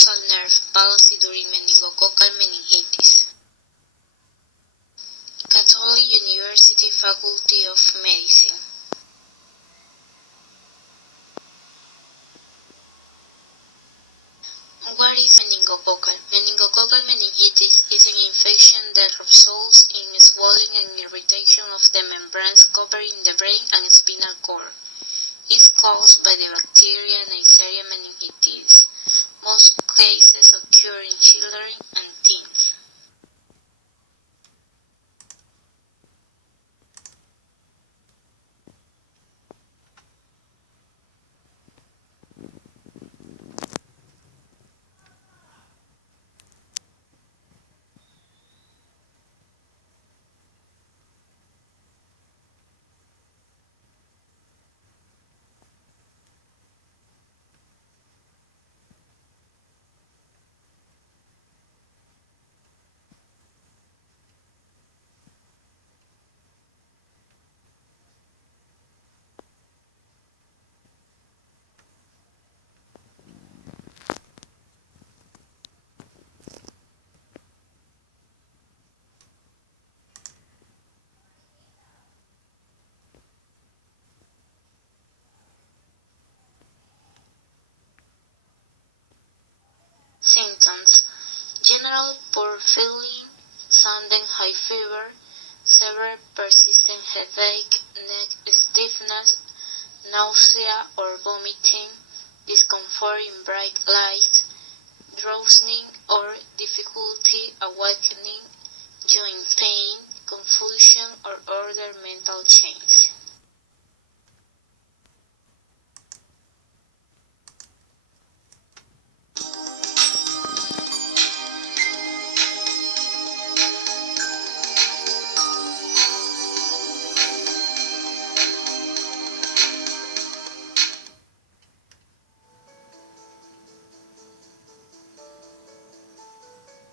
hypoglossal nerve palsy during meningococcal meningitis. Catholic University Faculty of Medicine. What is meningococcal? Meningococcal meningitis is an infection that results in swelling and irritation of the membranes covering the brain and spinal cord. It is caused by the bacteria Neisseria meningitis. Most cases occur in children and teens. Symptoms: general poor feeling, sudden high fever, severe persistent headache, neck stiffness, nausea or vomiting, discomfort in bright light, drowsing or difficulty awakening, joint pain, confusion or other mental changes.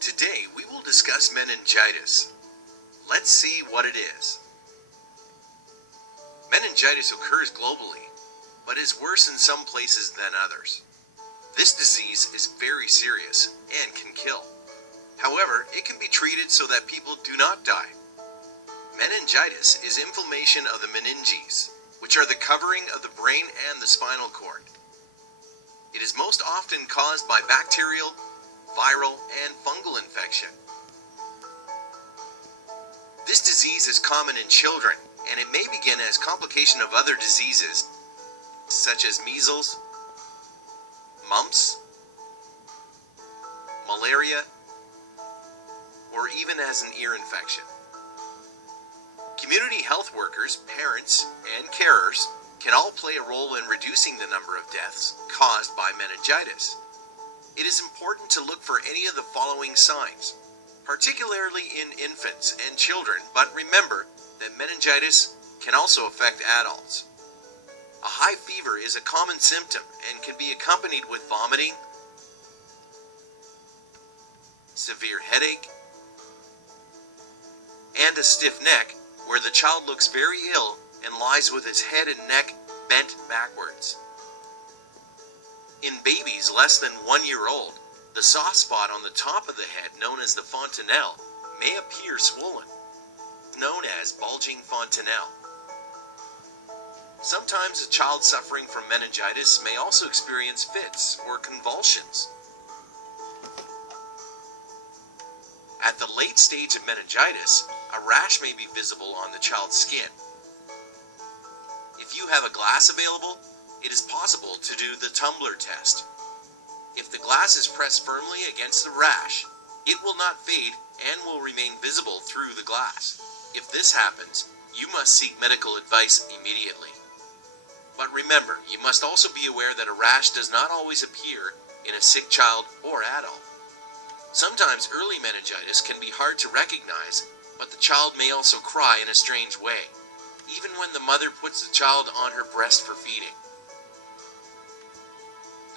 Today we will discuss meningitis. Let's see what it is. Meningitis occurs globally, but is worse in some places than others. This disease is very serious and can kill. However, it can be treated so that people do not die. Meningitis is inflammation of the meninges, which are the covering of the brain and the spinal cord. It is most often caused by bacterial, viral, and fungal infection. This disease is common in children, and it may begin as complication of other diseases, such as measles, mumps, malaria, or even as an ear infection. Community health workers, parents, and carers can all play a role in reducing the number of deaths caused by meningitis. It is important to look for any of the following signs, particularly in infants and children, but remember that meningitis can also affect adults. A high fever is a common symptom and can be accompanied with vomiting, severe headache, and a stiff neck where the child looks very ill and lies with his head and neck bent backwards. In babies less than 1 year old, the soft spot on the top of the head, known as the fontanelle, may appear swollen, known as bulging fontanelle. Sometimes a child suffering from meningitis may also experience fits or convulsions. At the late stage of meningitis, a rash may be visible on the child's skin. If you have a glass available, it is possible to do the tumbler test. If the glass is pressed firmly against the rash, it will not fade and will remain visible through the glass. If this happens, you must seek medical advice immediately. But remember, you must also be aware that a rash does not always appear in a sick child or adult. Sometimes early meningitis can be hard to recognize, but the child may also cry in a strange way, even when the mother puts the child on her breast for feeding.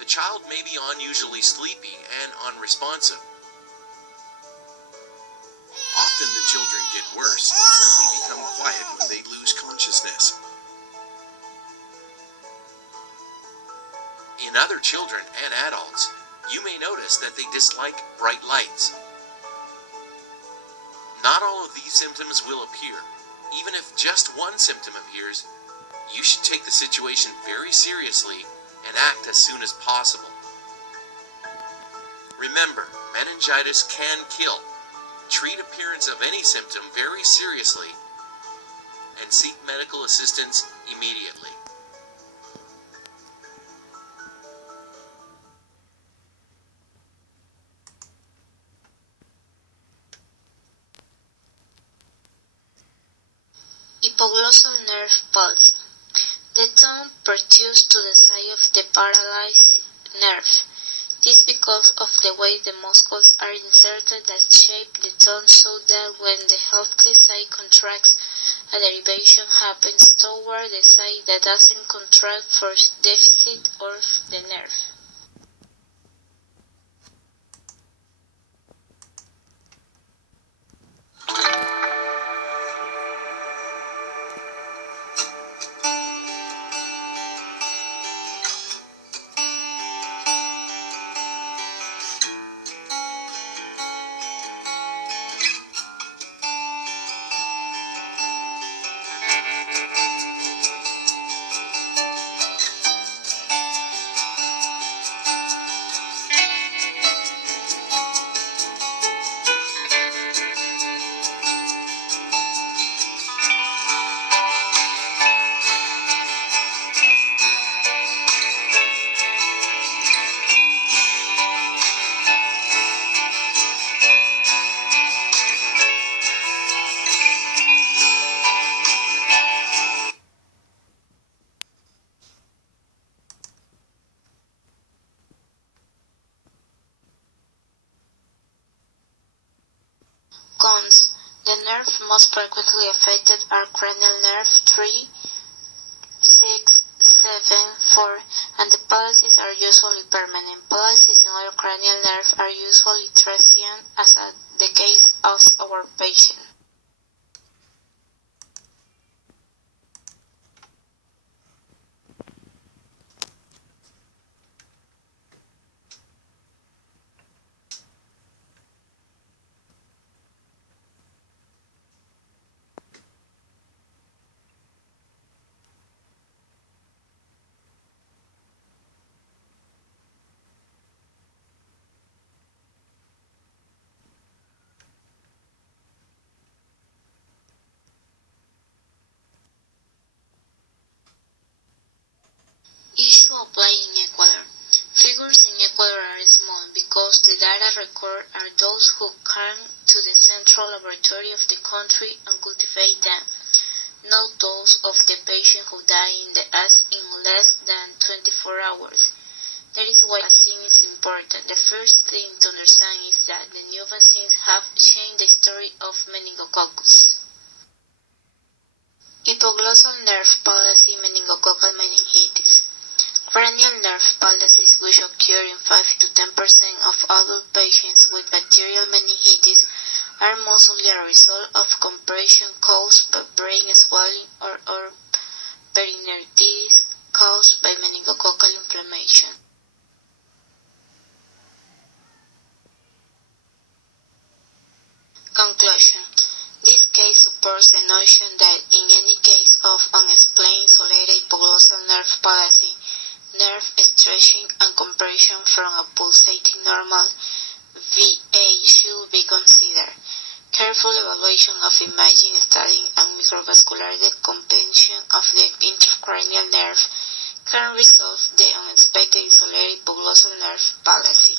The child may be unusually sleepy and unresponsive. Often the children get worse and only become quiet when they lose consciousness. In other children and adults, You may notice that they dislike bright lights. Not all of these symptoms will appear. Even if just one symptom appears, you should take the situation very seriously and act as soon as possible. Remember, meningitis can kill. Treat appearance of any symptom very seriously and seek medical assistance immediately. Hypoglossal nerve palsy. The tongue protrudes to the side of the paralyzed nerve. This because of the way the muscles are inserted that shape the tongue so that when the healthy side contracts, a derivation happens toward the side that doesn't contract for deficit of the nerve. Cons. The nerve most frequently affected are cranial nerve 3, 6, 7, 4, and the palsies are usually permanent. Palsies in other cranial nerves are usually transient, as the case of our patient. Is to apply in Ecuador. Figures in Ecuador are small because the data recorded are those who come to the central laboratory of the country and cultivate them, not those of the patient who die in less than 24 hours. That is why vaccine is important. The first thing to understand is that the new vaccines have changed the story of meningococcus. Hypoglossal nerve palsy, meningococcal meningitis. Cranial nerve palsies, which occur in 5 to 10% of adult patients with bacterial meningitis, are mostly a result of compression caused by brain swelling or perineuritis caused by meningococcal inflammation. Conclusion. This case supports the notion that in any case of unexplained isolated hypoglossal nerve palsy, nerve stretching and compression from a pulsating normal VA should be considered. Careful evaluation of imaging, studying, and microvascular decomposition of the intracranial nerve can resolve the unexpected isolated hypoglossal nerve palsy.